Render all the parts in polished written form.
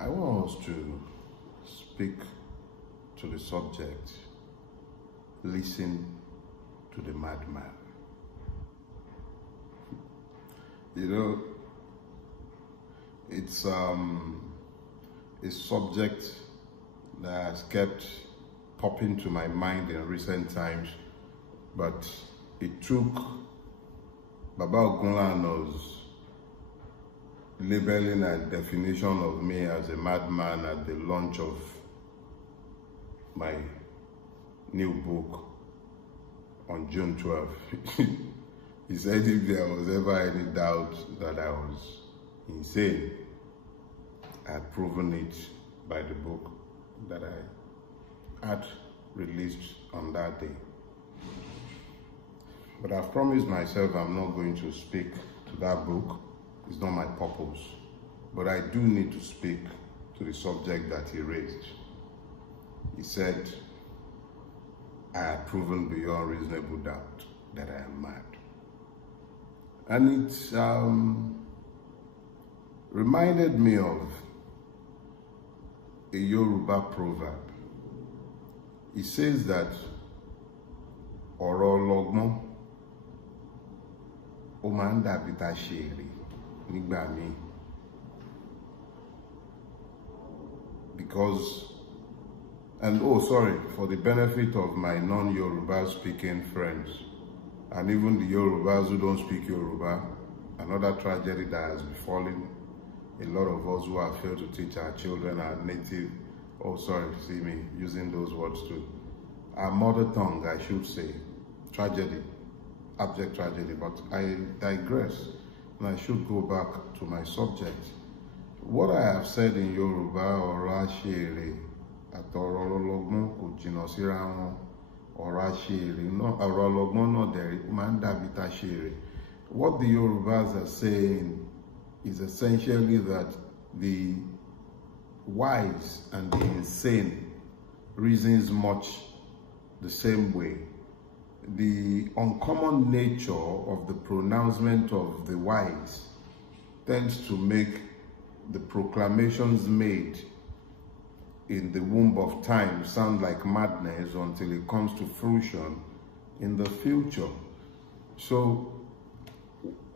I want us to speak to the subject, listen to the madman. You know, it's a subject that has kept popping to my mind in recent times, but it took Baba Ogunlano's labeling and definition of me as a madman at the launch of my new book on June 12th. He said if there was ever any doubt that I was insane, I had proven it by the book that I had released on that day. But I've promised myself I'm not going to speak to that book. It's not my purpose. But I do need to speak to the subject that he raised. He said, I have proven beyond reasonable doubt that I am mad. And it reminded me of a Yoruba proverb. It says that ọ̀rọ̀ ọlọ́gbọ́n ó máa ń dàbí tá ṣe èrè nígbà míì. Because, and oh sorry, for the benefit of my non-Yoruba speaking friends, and even the Yorubas who don't speak Yoruba, another tragedy that has befallen a lot of us who have failed to teach our children our native, oh sorry, see me using those words too, our mother tongue, I should say, tragedy, abject tragedy, but I digress, and I should go back to my subject. What I have said in Yoruba, ọ̀rọ̀ àṣírí àtọ̀rọ̀ ọlọ́gbọ́n kò jìnnà síra wọn. Ọ̀rọ̀ àṣírí náà, ọ̀rọ̀ ọlọ́gbọ́n náà dẹ̀rí máa ń dàbí táṣírí. What the Yorubas are saying is essentially that the wise and the insane reasons much the same way. The uncommon nature of the pronouncement of the wise tends to make the proclamations made in the womb of time sound like madness until it comes to fruition in the future. So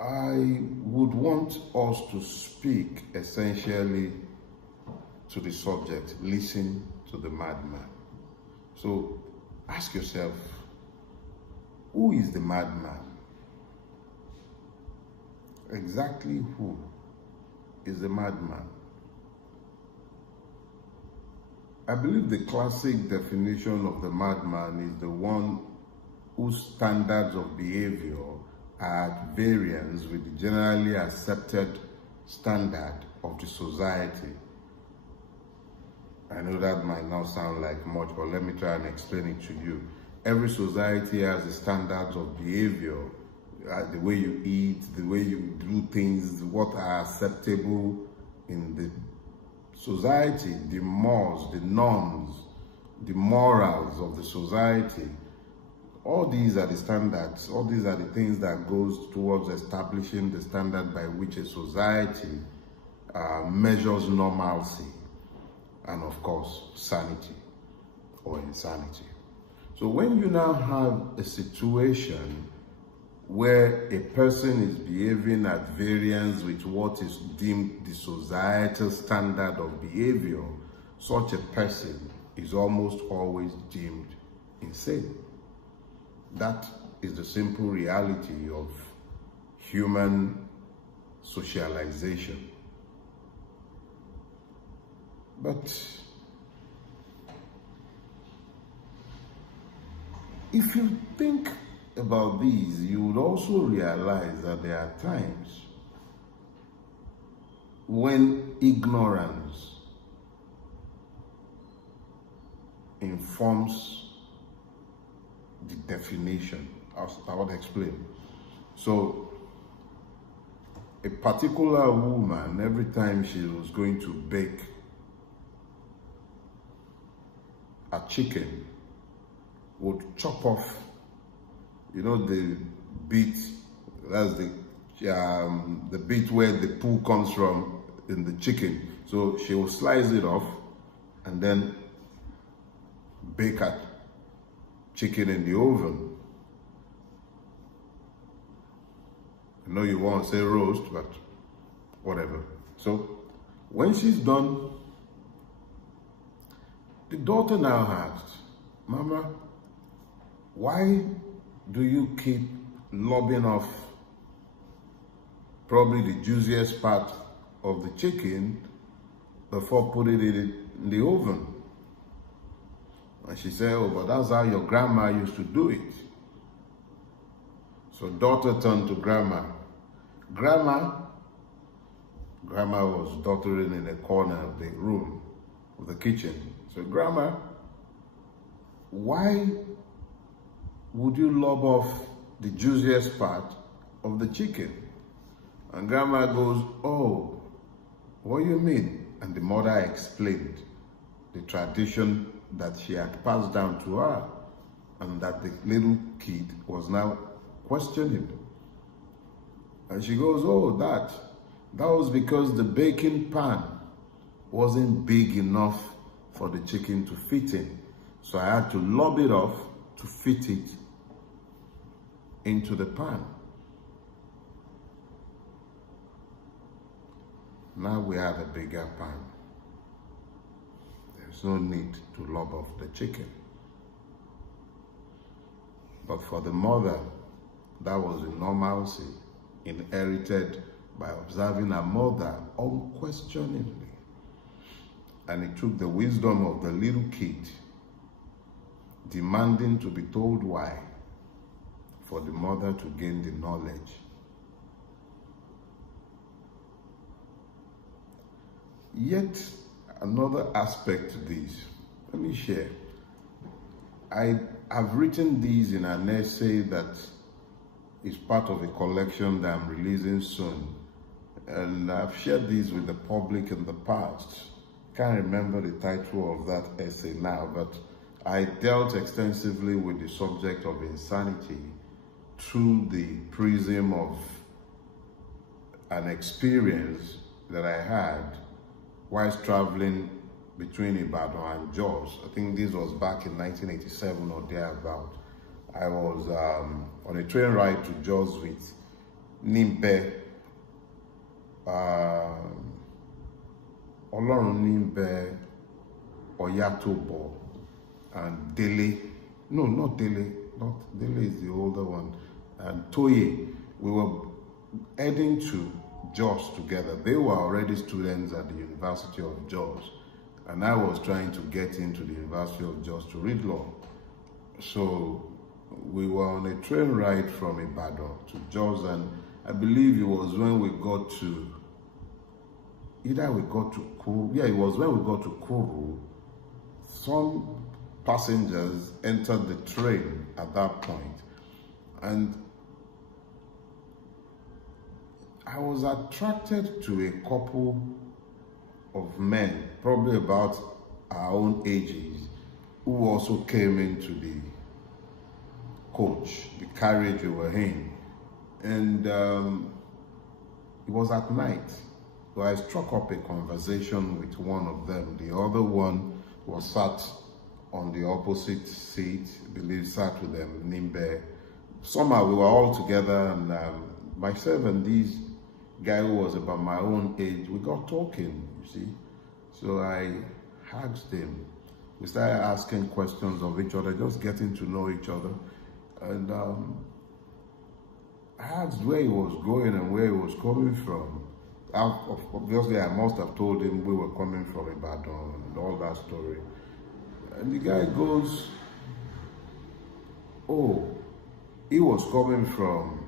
I would want us to speak essentially to the subject, listen to the madman. So ask yourself, who is the madman? Exactly who is the madman? I believe the classic definition of the madman is the one whose standards of behavior are at variance with the generally accepted standard of the society. I know that might not sound like much, but let me try and explain it to you. Every society has the standards of behavior, the way you eat, the way you do things, what are acceptable in the society, the mores, the norms, the morals of the society. All these are the standards, all these are the things that goes towards establishing the standard by which a society measures normalcy and of course sanity or insanity. So when you now have a situation where a person is behaving at variance with what is deemed the societal standard of behavior, such a person is almost always deemed insane. That is the simple reality of human socialization. But if you think about these, you would also realize that there are times when ignorance informs the definition. I would explain. So, a particular woman, every time she was going to bake a chicken, would chop off, you know, the bit, that's the bit where the poo comes from, in the chicken. So she will slice it off and then bake her chicken in the oven. I know you won't say roast, but whatever. So when she's done, the daughter now asked, Mama, why do you keep lobbing off probably the juiciest part of the chicken before putting it in the oven? And she said, oh, but that's how your grandma used to do it. So daughter turned to grandma. Grandma was dottering in a corner of the room, of the kitchen. So Grandma, why would you lob off the juiciest part of the chicken? And Grandma goes, oh, what do you mean? And the mother explained the tradition that she had passed down to her and that the little kid was now questioning. And she goes, oh, that was because the baking pan wasn't big enough for the chicken to fit in. So I had to lob it off to fit it into the pan. Now we have a bigger pan. There's no need to lob off the chicken. But for the mother, that was a normalcy inherited by observing her mother unquestioningly. And it took the wisdom of the little kid demanding to be told why for the mother to gain the knowledge. Yet another aspect to this, let me share. I have written these in an essay that is part of a collection that I'm releasing soon. And I've shared these with the public in the past. Can't remember the title of that essay now, but I dealt extensively with the subject of insanity through the prism of an experience that I had whilst traveling between Ibadan and Jos. I think this was back in 1987 or thereabout. I was on a train ride to Jos with Nimbe, Olorun Nimbe, Oyatobo, and Dele. No, not Dele. Not Dele is the older one. And Toye. We were heading to Jos together. They were already students at the University of Jos, and I was trying to get into the University of Jos to read law. So we were on a train ride from Ibadan to Jos, and I believe it was when we got to, either we got to Kuru, yeah, it was when we got to Kuru, some passengers entered the train at that point, and I was attracted to a couple of men, probably about our own ages, who also came into the coach, the carriage we were in. And it was at night. So I struck up a conversation with one of them. The other one was sat on the opposite seat, I believe sat with them, Nimbe. Somehow we were all together, and myself and this guy who was about my own age, we got talking, you see. So I asked him, we started asking questions of each other, just getting to know each other. And I asked where he was going and where he was coming from. Obviously, I must have told him we were coming from Ibadan and all that story. And the guy goes, oh, he was coming from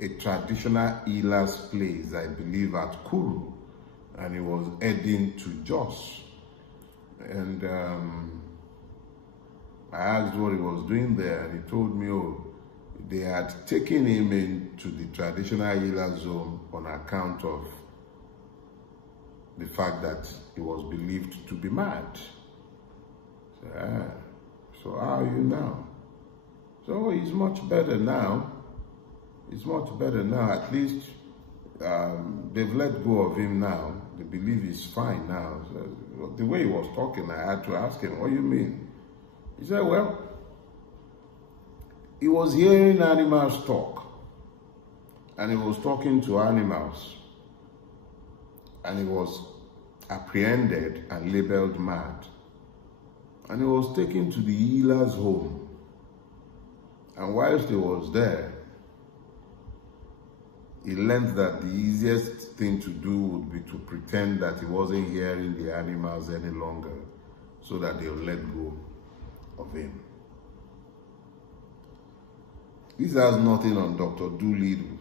a traditional healer's place, I believe at Kuru, and he was heading to Jos. And I asked what he was doing there, and he told me, oh, they had taken him into the traditional healer zone on account of the fact that he was believed to be mad. So how are you now? So he's much better now. He's much better now. At least they've let go of him now. the belief is fine now. So the way he was talking, I had to ask him, what do you mean? He said, well, he was hearing animals talk, and he was talking to animals, and he was apprehended and labeled mad, and he was taken to the healer's home. And whilst he was there, he learned that the easiest thing to do would be to pretend that he wasn't hearing the animals any longer, so that they'll let go of him. This has nothing on Dr. Doolittle.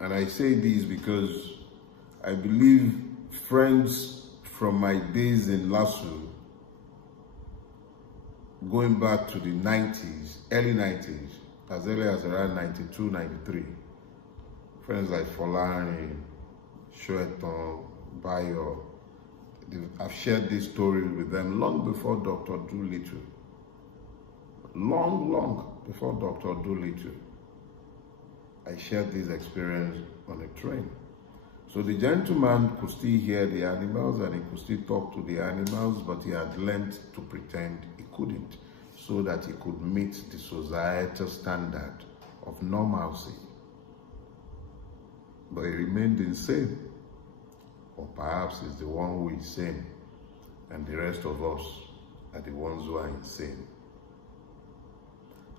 And I say this because I believe friends from my days in LASU, going back to the 90s, early 90s, as early as around 92, 93, friends like Folani, Shoeton, Bayo, I've shared this story with them long before Dr. Doolittle. Long before Dr. Doolittle. I shared this experience on a train. So the gentleman could still hear the animals and he could still talk to the animals, but he had learned to pretend he couldn't, so that he could meet the societal standard of normalcy. But he remained insane. Or perhaps he's the one who is sane, and the rest of us are the ones who are insane.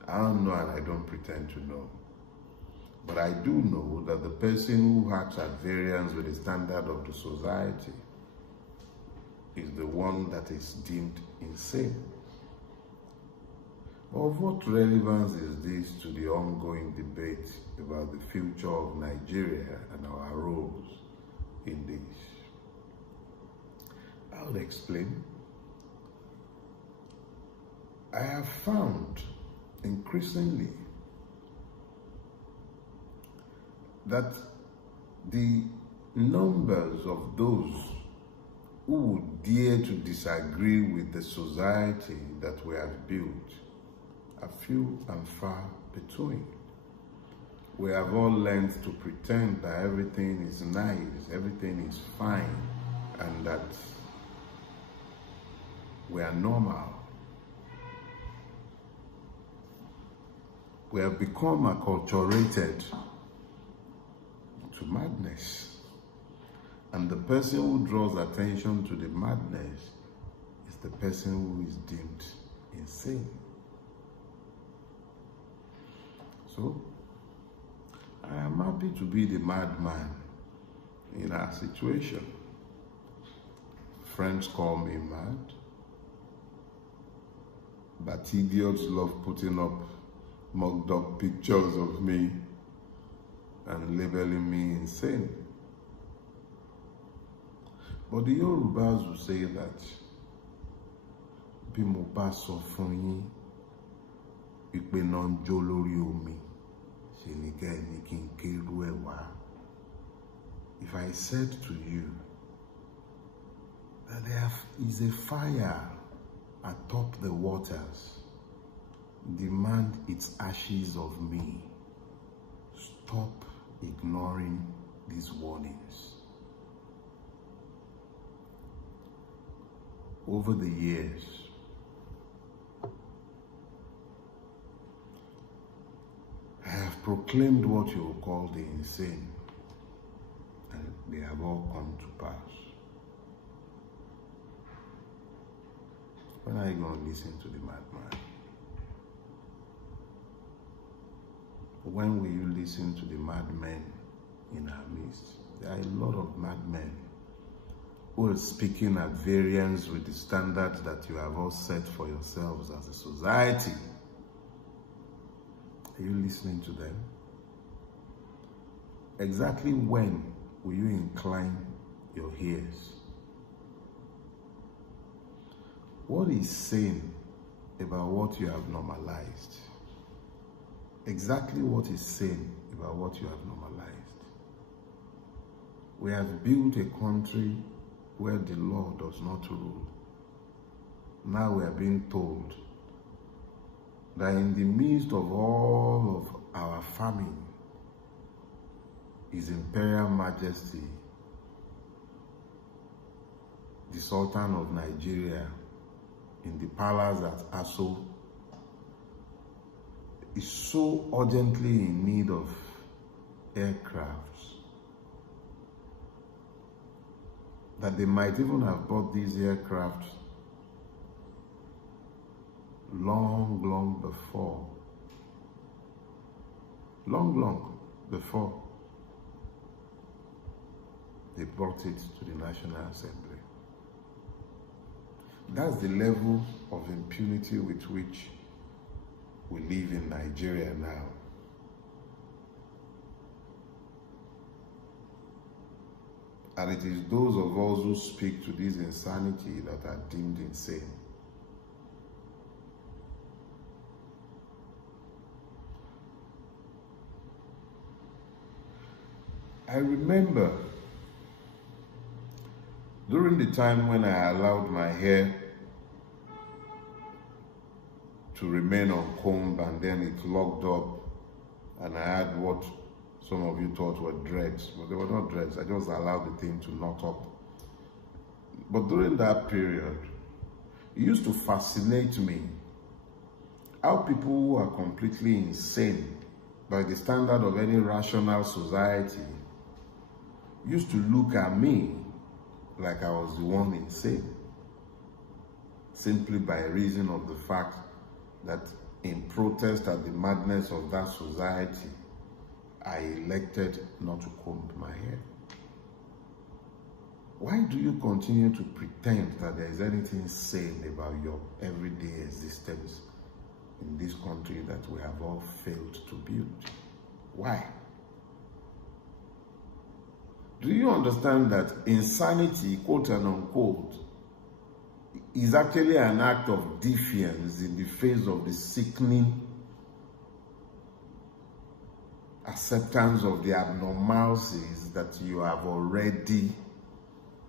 I don't know, and I don't pretend to know. But I do know that the person who acts at variance with the standard of the society is the one that is deemed insane. Of what relevance is this to the ongoing debate about the future of Nigeria and our roles in this? I'll explain. I have found increasingly that the numbers of those who would dare to disagree with the society that we have built are few and far between. We have all learned to pretend that everything is nice, everything is fine, and that we are normal. We have become acculturated to madness. And the person who draws attention to the madness is the person who is deemed insane. So, I am happy to be the madman in our situation. Friends call me mad, but idiots love putting up mugged up pictures of me and labeling me insane. But the Yorubas will say that bí mo bá sọ fún yín wípé náà ń jó lórí omi, ṣe ni kẹ́ ẹ ní kí n kérú ẹ̀ wá. If I said to you that there is a fire atop the waters, demand its ashes of me, stop ignoring these warnings. Over the years, I have proclaimed what you will call the insane, and they have all come to pass. When are you going to listen to the madman? When will you listen to the madmen in our midst? There are a lot of madmen who are speaking at variance with the standards that you have all set for yourselves as a society. Are you listening to them? Exactly when will you incline your ears? What is sane about what you have normalized? Exactly what is sane about what you have normalized? We have built a country where the law does not rule. Now we are being told that in the midst of all of our famine, His Imperial Majesty the Sultan of Nigeria in the palace at Aso is so urgently in need of aircrafts that they might even have bought these aircraft long before they brought it to the National Assembly. That's the level of impunity with which we live in Nigeria now. And it is those of us who speak to this insanity that are deemed insane. I remember during the time when I allowed my hair to remain uncombed and then it locked up and I had what some of you thought were dreads, but they were not dreads. I just allowed the thing to knot up. But during that period, it used to fascinate me how people who are completely insane by the standard of any rational society used to look at me like I was the one insane, simply by reason of the fact that in protest at the madness of that society, I elected not to comb my hair. Why do you continue to pretend that there is anything sane about your everyday existence in this country that we have all failed to build? Why? Do you understand that insanity, quote and unquote, is actually an act of defiance in the face of the sickening acceptance of the abnormalities that you have already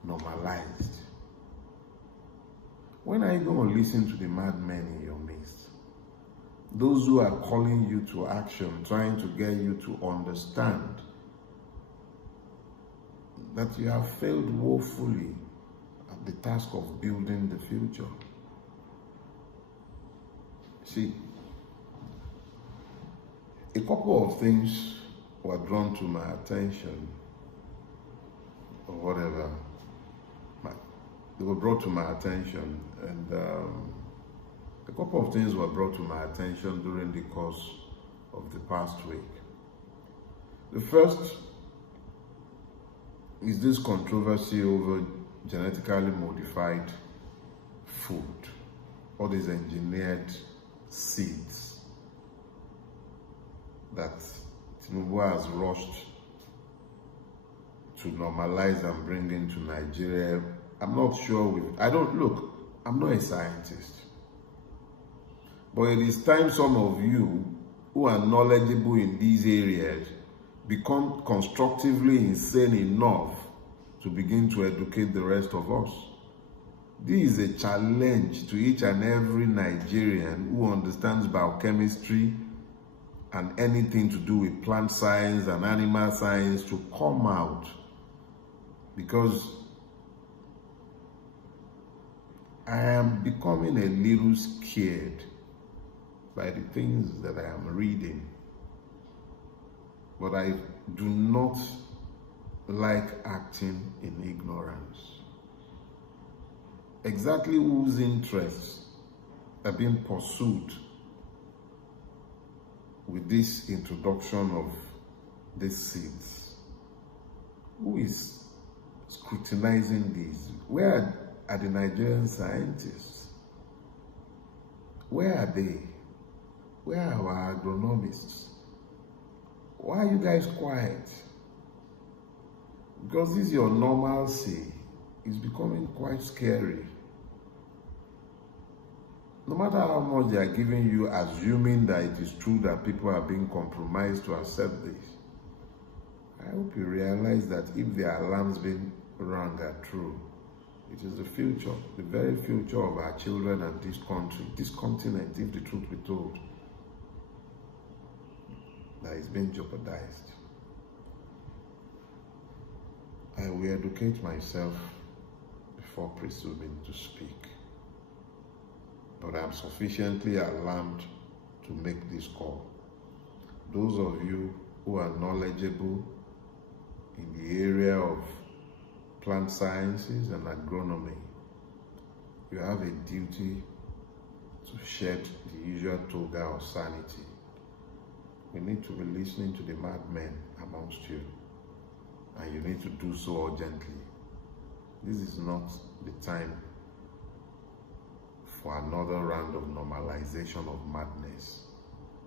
normalized? When are you going to listen to the madmen in your midst? Those who are calling you to action, trying to get you to understand that you have failed woefully at the task of building the future. See, a couple of things were drawn to my attention, or whatever. They were brought to my attention, and a couple of things were brought to my attention during the course of the past week. The first is this controversy over genetically modified food, all these engineered seeds that Tinubu has rushed to normalize and bring into Nigeria. I'm not sure I'm not a scientist, but it is time some of you who are knowledgeable in these areas become constructively insane enough to begin to educate the rest of us. This is a challenge to each and every Nigerian who understands biochemistry and anything to do with plant science and animal science to come out, because I am becoming a little scared by the things that I am reading. But I do not like acting in ignorance. Exactly whose interests are being pursued with this introduction of these seeds? Who is scrutinizing these? Where are the Nigerian scientists? Where are they? Where are our agronomists? Why are you guys quiet? Because this is your normalcy. It's becoming quite scary. No matter how much they are giving you, assuming that it is true that people are being compromised to accept this, I hope you realize that if the alarms being rung are true, it is the future, the very future of our children and this country, this continent, if the truth be told, that is being jeopardized. I will educate myself before presuming to speak. But I'm sufficiently alarmed to make this call. Those of you who are knowledgeable in the area of plant sciences and agronomy, you have a duty to shed the usual toga of sanity. We need to be listening to the madmen amongst you, and you need to do so urgently. This is not the time for another round of normalization of madness.